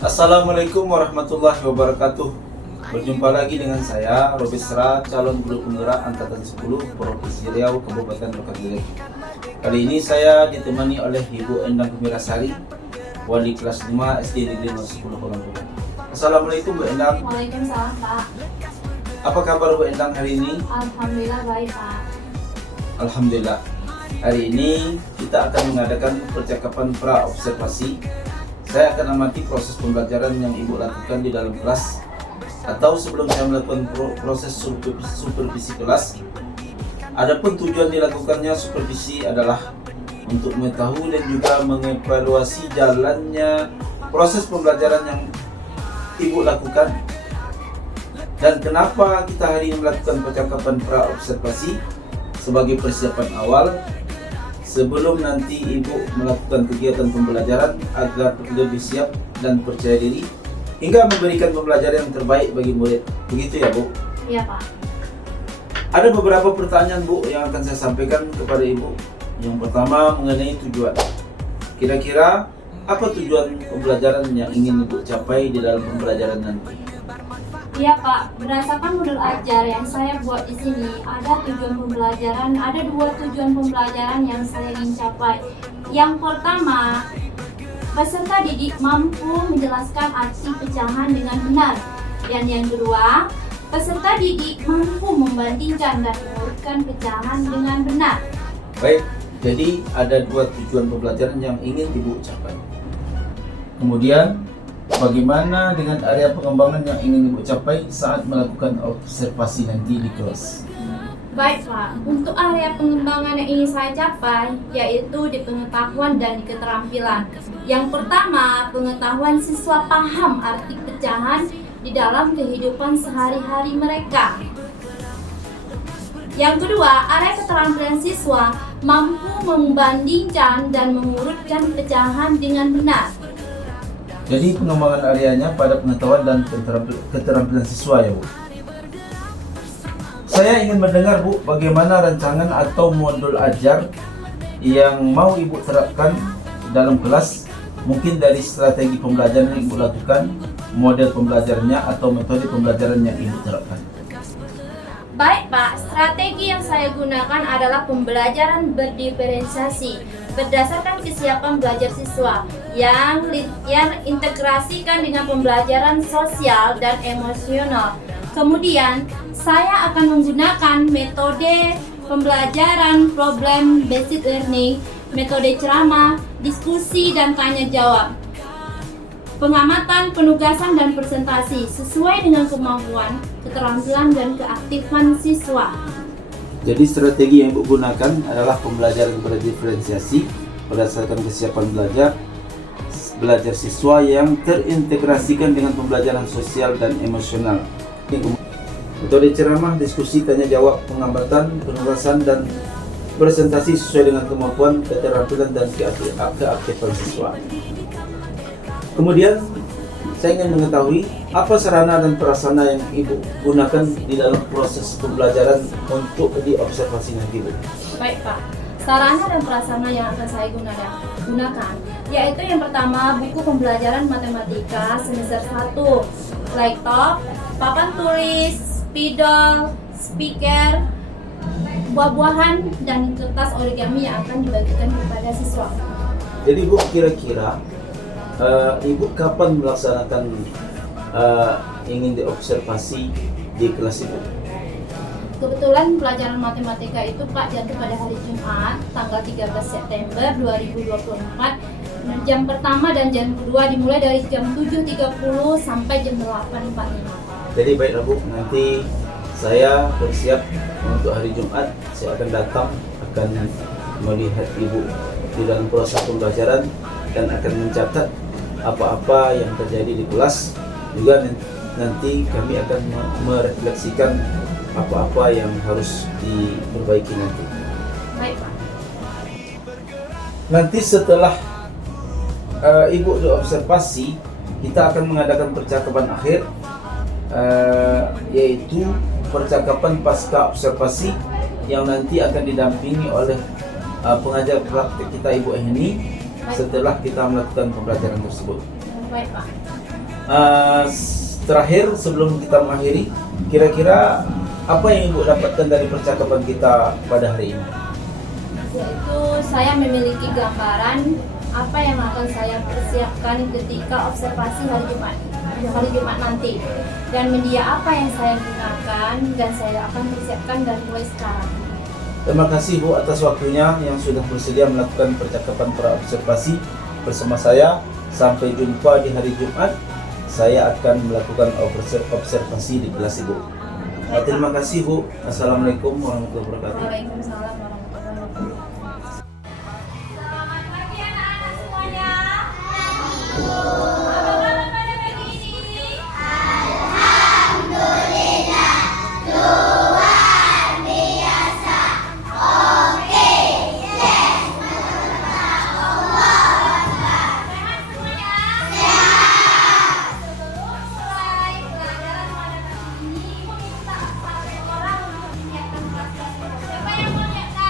Assalamualaikum warahmatullahi wabarakatuh. Berjumpa lagi dengan saya, Robi Sera, calon guru penggerak angkatan 10 Provinsi Riau, Kabupaten Lokajilek. Kali ini saya ditemani oleh Ibu Endang Kumirasari, wali kelas 5 SD Negeri 10 Kolombo. Assalamualaikum Bu Endang. Waalaikumsalam Pak. Apa kabar Bu Endang hari ini? Alhamdulillah baik Pak. Alhamdulillah. Hari ini kita akan mengadakan percakapan pra-observasi. Saya akan amati proses pembelajaran yang Ibu lakukan di dalam kelas, atau sebelum saya melakukan proses supervisi kelas. Adapun tujuan dilakukannya supervisi adalah untuk mengetahui dan juga mengevaluasi jalannya proses pembelajaran yang Ibu lakukan. Dan kenapa kita hari ini melakukan percakapan pra-observasi? Sebagai persiapan awal sebelum nanti Ibu melakukan kegiatan pembelajaran agar lebih siap dan percaya diri hingga memberikan pembelajaran yang terbaik bagi murid. Begitu ya Bu? Iya Pak. Ada beberapa pertanyaan Bu yang akan saya sampaikan kepada Ibu. Yang pertama mengenai tujuan. Kira-kira apa tujuan pembelajaran yang ingin Ibu capai di dalam pembelajaran nanti? Iya Pak, berdasarkan modul ajar yang saya buat di sini, ada dua tujuan pembelajaran yang saya ingin capai. Yang pertama, peserta didik mampu menjelaskan arti pecahan dengan benar. Dan yang kedua, peserta didik mampu membandingkan dan mengurutkan pecahan dengan benar. Baik, jadi ada dua tujuan pembelajaran yang ingin Ibu capai. Kemudian, bagaimana dengan area pengembangan yang ingin Ibu capai saat melakukan observasi nanti di kelas? Baik Pak, untuk area pengembangan yang ingin saya capai yaitu di pengetahuan dan di keterampilan. Yang pertama, pengetahuan siswa paham arti pecahan di dalam kehidupan sehari-hari mereka. Yang kedua, area keterampilan siswa mampu membandingkan dan mengurutkan pecahan dengan benar. Jadi pengembangan areanya pada pengetahuan dan keterampilan siswa ya Bu. Saya ingin mendengar Bu, bagaimana rancangan atau modul ajar yang mau Ibu terapkan dalam kelas, mungkin dari strategi pembelajaran yang Ibu lakukan, model pembelajarannya atau metode pembelajaran yang Ibu terapkan. Baik Pak, strategi yang saya gunakan adalah pembelajaran berdiferensiasi berdasarkan kesiapan belajar siswa yang integrasikan dengan pembelajaran sosial dan emosional. Kemudian, saya akan menggunakan metode pembelajaran problem based learning, metode ceramah, diskusi dan tanya jawab, pengamatan, penugasan dan presentasi sesuai dengan kemampuan, keterampilan dan keaktifan siswa. Jadi strategi yang Ibu gunakan adalah pembelajaran berdiferensiasi berdasarkan kesiapan belajar siswa yang terintegrasikan dengan pembelajaran sosial dan emosional. Metode ceramah, diskusi, tanya jawab, pengamatan, penugasan dan presentasi sesuai dengan kemampuan, keterampilan dan keaktifan siswa. Kemudian saya ingin mengetahui apa sarana dan prasarana yang Ibu gunakan di dalam proses pembelajaran untuk diobservasi nanti Bu. Baik Pak, sarana dan prasarana yang akan saya gunakan yaitu yang pertama, buku pembelajaran matematika semester 1, laptop, papan tulis, spidol, speaker, buah-buahan dan kertas origami yang akan dibagikan kepada siswa. Jadi Bu, kira-kira Ibu kapan melaksanakan ingin diobservasi di kelas Ibu? Kebetulan pelajaran matematika itu Pak jatuh pada hari Jumat tanggal 13 September 2024. Jam pertama dan jam kedua dimulai dari jam 7.30 sampai jam 8.45. Jadi baiklah Bu, nanti saya bersiap untuk hari Jumat. Saya akan datang, akan melihat Ibu di dalam proses pembelajaran dan akan mencatat apa-apa yang terjadi di kelas. Juga nanti kami akan merefleksikan apa-apa yang harus diperbaiki nanti. Baik Pak. Nanti setelah Ibu diobservasi, kita akan mengadakan percakapan akhir, yaitu percakapan pasca observasi yang nanti akan didampingi oleh pengajar praktik kita Ibu Ehni setelah kita melakukan pembelajaran tersebut. Baik Pak. Terakhir sebelum kita mengakhiri, kira-kira apa yang Ibu dapatkan dari percakapan kita pada hari ini? Yaitu saya memiliki gambaran apa yang akan saya persiapkan ketika observasi hari Jumat nanti, dan media apa yang saya gunakan dan saya akan persiapkan dari mulai sekarang. Terima kasih Bu atas waktunya yang sudah bersedia melakukan percakapan praobservasi bersama saya. Sampai jumpa di hari Jumat. Saya akan melakukan observasi di kelas Ibu. Terima kasih Bu. Assalamualaikum warahmatullahi wabarakatuh. Waalaikumsalam warahmatullahi wabarakatuh. Selamat pagi anak-anak semuanya. Apa kabar pada pagi ini? Sehat semuanya? Sebelum mulai pelajaran pada pagi ini, Ibu minta satu orang untuk menyiapkan kelas-kelas. Siapa yang mau lihat?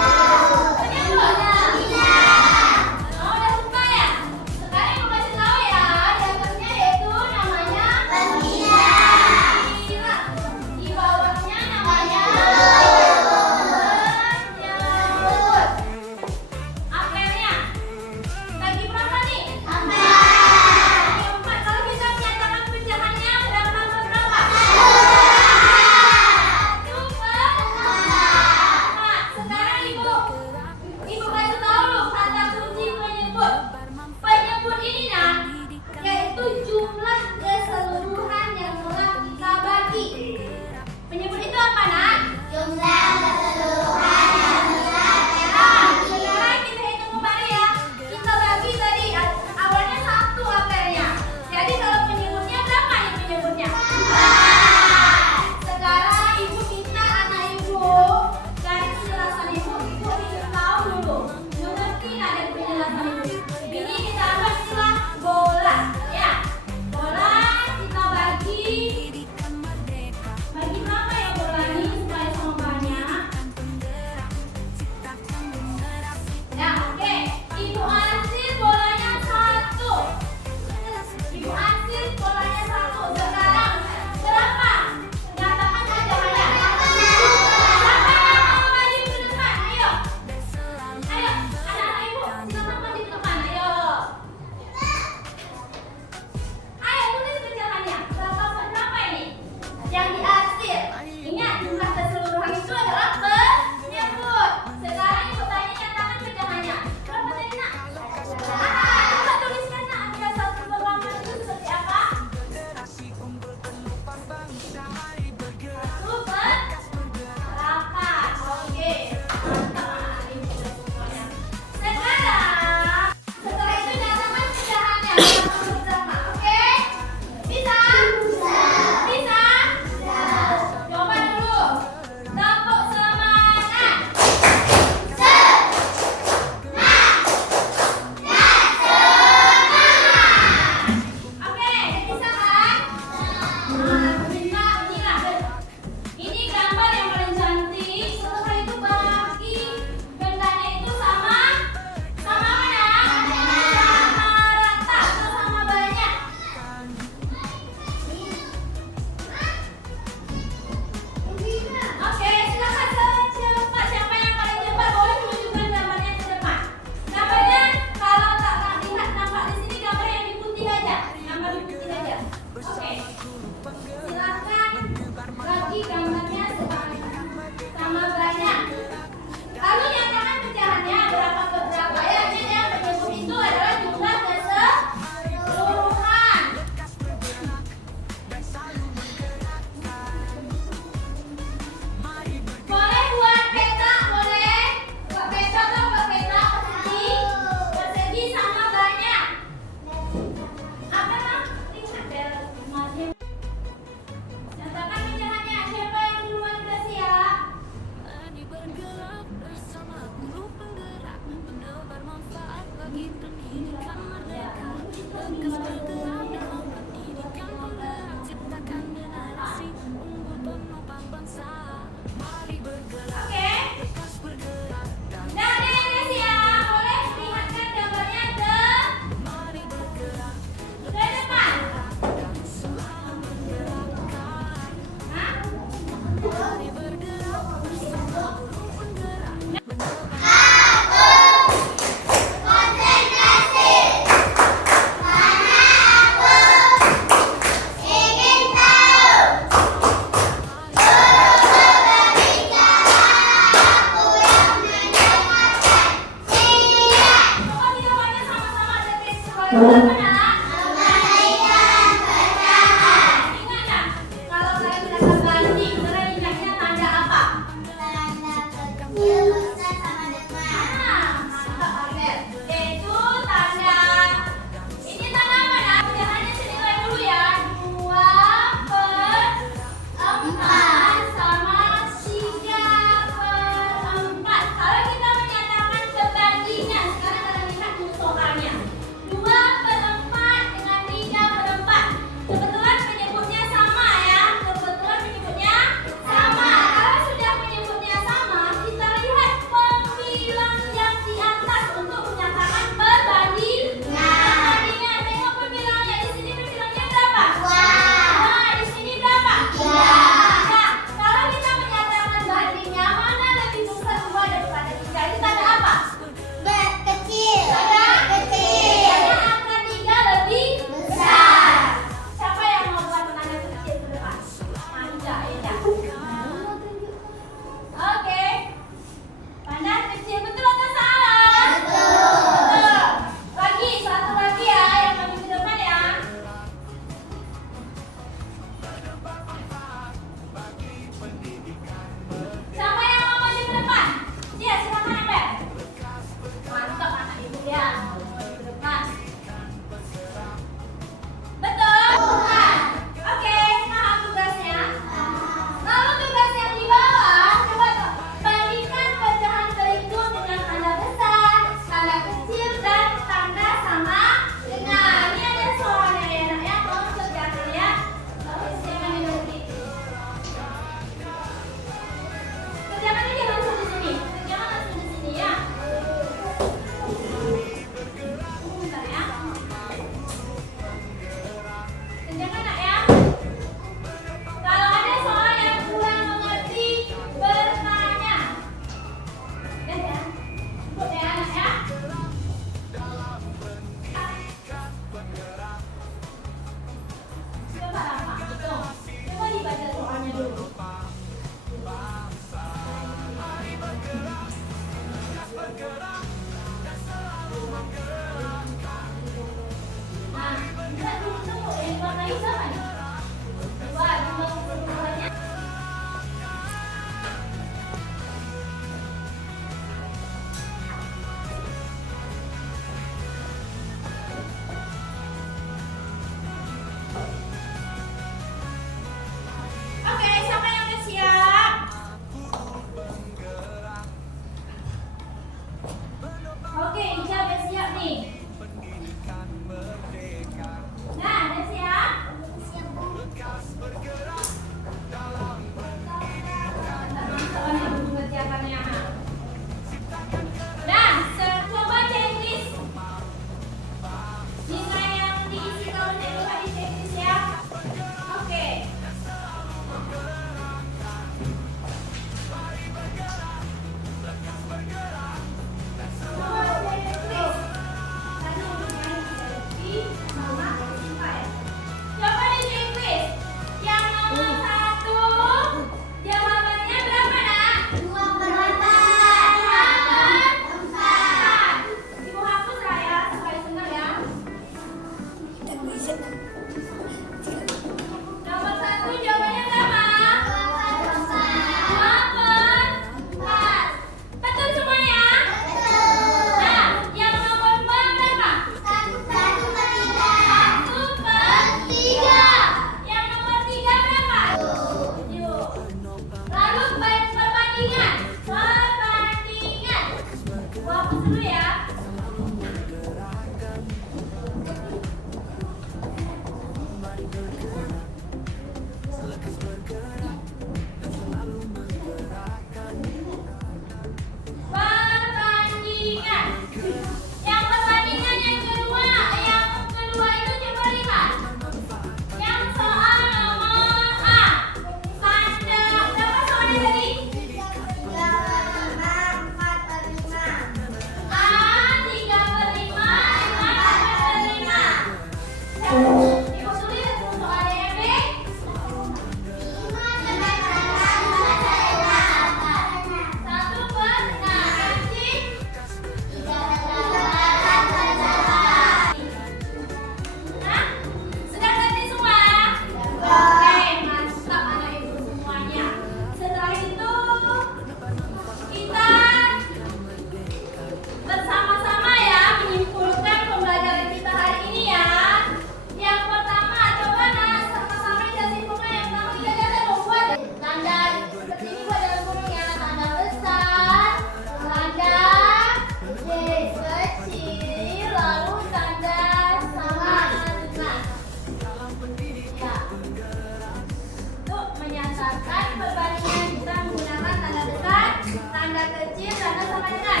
anak kecil karena sama dengan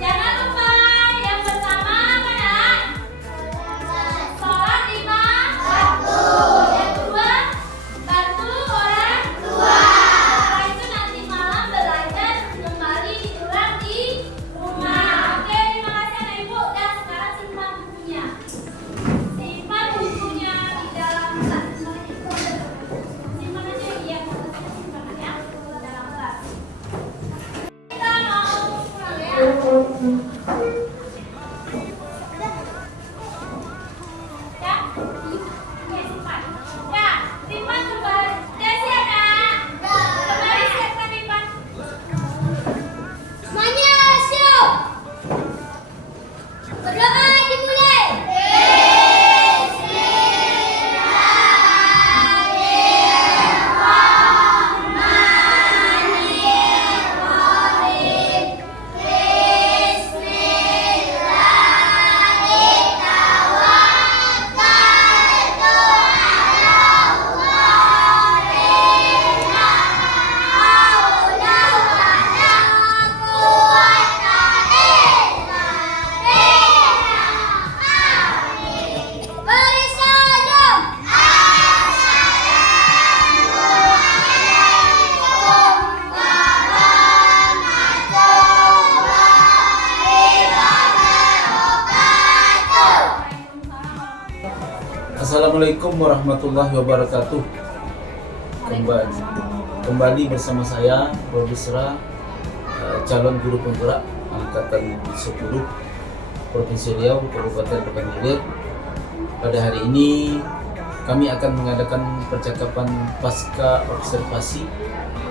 jangan lupa yang pertama mana? Sholat 5 waktu. Yang kedua, bantu orang tua. Setelah itu nanti malam belajar kembali diulang di rumah. Oke, terima kasih anak ibu. Dan sekarang simpan bukunya. Simpan bukunya di dalam tas. Simpan aja ya, simpan ya di dalam tas. Kita mau pulang ya. Ya, ini simpan. Ya, simpan kembali. Ya, siap ya. Kembali siapkan simpan. Semuanya siap. Berdoa dimulai. Assalamualaikum warahmatullahi wabarakatuh. Kembali bersama saya, Prof. Bisra, calon guru penggerak angkatan 10 Provinsi Riau, Kabupaten Pekanbaru Hilir. Pada hari ini kami akan mengadakan percakapan pasca observasi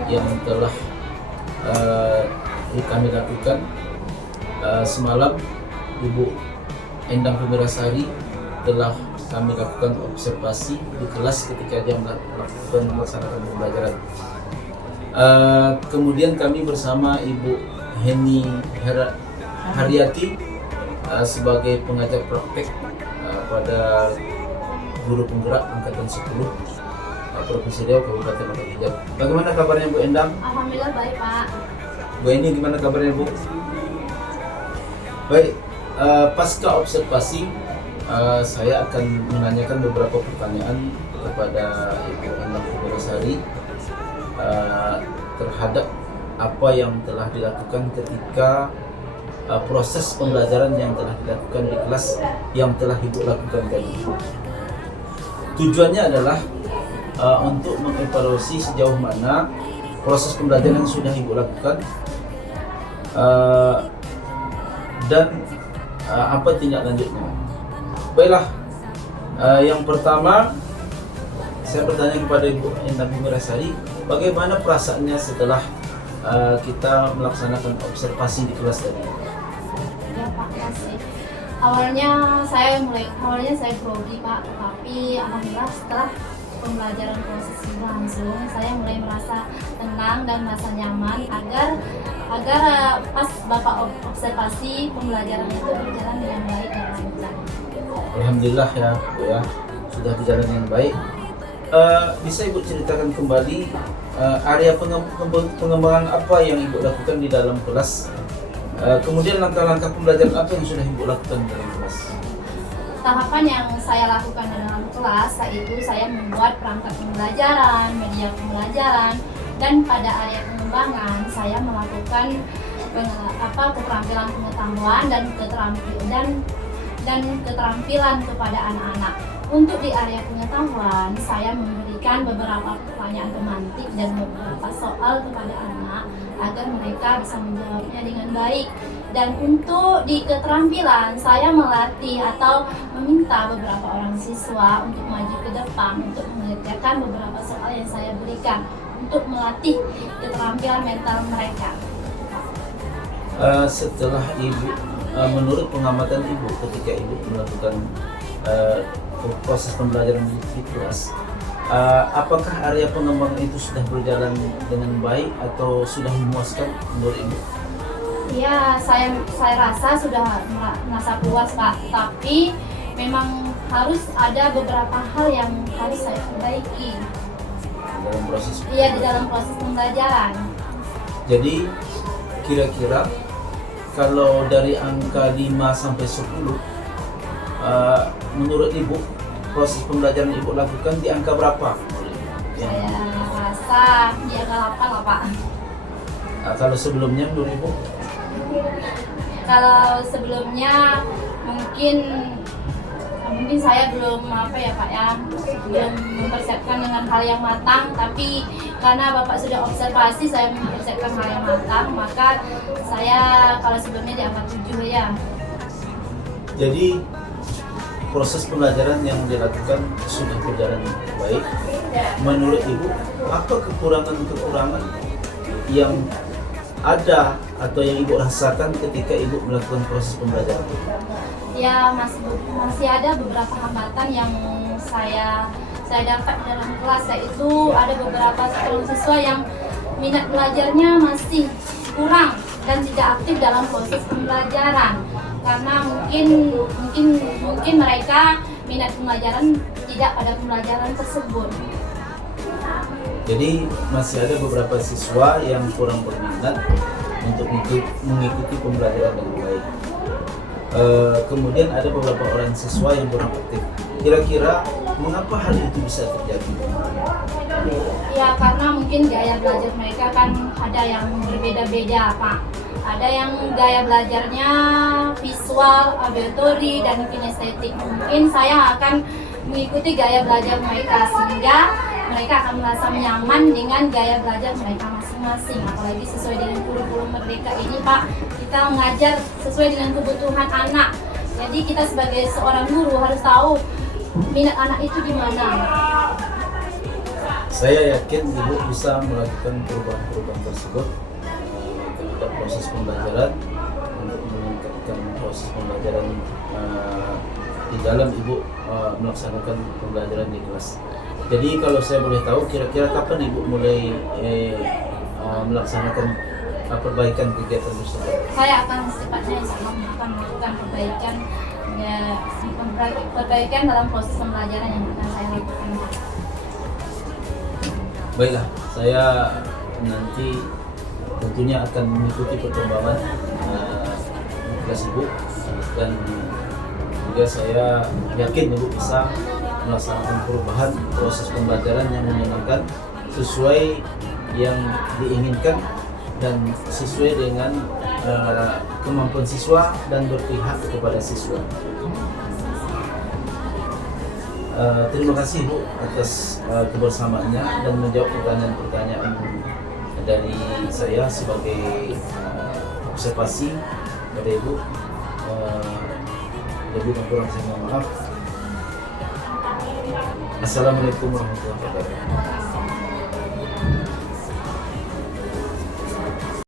yang telah kami lakukan semalam. Ibu Endang Pumirasari telah kami lakukan observasi di kelas ketika dia melaksanakan pembelajaran. Kemudian kami bersama Ibu Heni Haryati sebagai pengajar praktek pada guru penggerak angkatan 10 Provinsi Riau Kabupaten Pekanbaru Hilir. Bagaimana kabarnya Bu Endang? Alhamdulillah baik, Pak. Bu Eni gimana kabarnya Bu? Baik, pasca observasi saya akan menanyakan beberapa pertanyaan kepada Ibu Endang Pumirasari terhadap apa yang telah dilakukan ketika proses pembelajaran yang telah dilakukan di kelas yang telah Ibu lakukan tadi. Tujuannya adalah untuk mengevaluasi sejauh mana proses pembelajaran yang sudah Ibu lakukan dan apa tindak lanjutnya. Baiklah, yang pertama saya bertanya kepada Ibu Endang Pumirasari, bagaimana perasaannya setelah kita melaksanakan observasi di kelas tadi? Ya Pak, kasih. Awalnya saya grogi Pak, tetapi alhamdulillah setelah pembelajaran proses berlangsung, saya mulai merasa tenang dan merasa nyaman agar pas Bapak observasi pembelajaran itu berjalan dengan baik dan lancar. Alhamdulillah ya Bu ya, sudah berjalan dengan baik. Bisa Ibu ceritakan kembali area pengembangan apa yang Ibu lakukan di dalam kelas, kemudian langkah-langkah pembelajaran apa yang sudah Ibu lakukan di dalam kelas? Tahapan yang saya lakukan di dalam kelas yaitu saya membuat perangkat pembelajaran, media pembelajaran, dan pada area pengembangan saya melakukan keterampilan pengetahuan dan keterampilan kepada anak-anak. Untuk di area pengetahuan, saya memberikan beberapa pertanyaan pemantik dan beberapa soal kepada anak agar mereka bisa menjawabnya dengan baik. Dan untuk di keterampilan, saya melatih atau meminta beberapa orang siswa untuk maju ke depan untuk mengerjakan beberapa soal yang saya berikan untuk melatih keterampilan mental mereka. Setelah Ibu, menurut pengamatan Ibu ketika Ibu melakukan proses pembelajaran di kelas, apakah area pengembangan itu sudah berjalan dengan baik atau sudah memuaskan menurut Ibu? Ya, saya rasa sudah merasa puas Pak, tapi memang harus ada beberapa hal yang harus saya perbaiki. Dalam proses Iya, di dalam proses pembelajaran. Jadi kira-kira kalau dari angka 5 sampai 10, menurut Ibu proses pembelajaran Ibu lakukan di angka berapa? Saya rasa di angka 8 lah Pak. Kalau sebelumnya menurut Ibu? Kalau sebelumnya mungkin saya belum apa ya Pak ya, belum mempersiapkan dengan hal yang matang, tapi karena Bapak sudah observasi saya mempersiapkan hal yang matang, maka saya kalau sebelumnya di angka 7 ya. Jadi proses pembelajaran yang dilakukan sudah berjalan baik. Menurut Ibu, apa kekurangan-kekurangan yang ada atau yang Ibu rasakan ketika Ibu melakukan proses pembelajaran itu? Ya masih ada beberapa hambatan yang saya dapat dalam kelas, yaitu ada beberapa siswa yang minat belajarnya masih kurang dan tidak aktif dalam proses pembelajaran, karena mungkin mereka minat pembelajaran tidak pada pembelajaran tersebut. Jadi masih ada beberapa siswa yang kurang berminat untuk mengikuti pembelajaran dengan baik. Kemudian ada beberapa orang siswa yang kurang aktif. Kira-kira mengapa hal itu bisa terjadi? Ya karena mungkin gaya belajar mereka kan ada yang berbeda-beda Pak. Ada yang gaya belajarnya visual, auditory, dan kinestetik. Mungkin saya akan mengikuti gaya belajar mereka sehingga mereka akan merasa nyaman dengan gaya belajar mereka masing-masing. Apalagi sesuai dengan kurikulum Merdeka ini Pak, kita mengajar sesuai dengan kebutuhan anak. Jadi kita sebagai seorang guru harus tahu minat anak itu di mana. Saya yakin Ibu bisa melakukan perubahan-perubahan tersebut terhadap proses pembelajaran untuk meningkatkan proses pembelajaran di dalam Ibu melaksanakan pembelajaran di kelas. Jadi kalau saya boleh tahu, kira-kira kapan Ibu mulai melaksanakan perbaikan kegiatan tersebut? Saya akan secepatnya akan melakukan perbaikan dalam proses pembelajaran yang akan saya lakukan. Baiklah, saya nanti tentunya akan mengikuti perkembangan kelas Ibu, dan juga saya yakin Ibu bisa melaksanakan perubahan proses pembelajaran yang menyenangkan sesuai yang diinginkan dan sesuai dengan kemampuan siswa dan berpihak kepada siswa. Terima kasih Bu atas kebersamaannya dan menjawab pertanyaan-pertanyaan dari saya sebagai observasi pada Ibu. Lebih dan kurang saya mohon maaf. Assalamualaikum warahmatullahi wabarakatuh.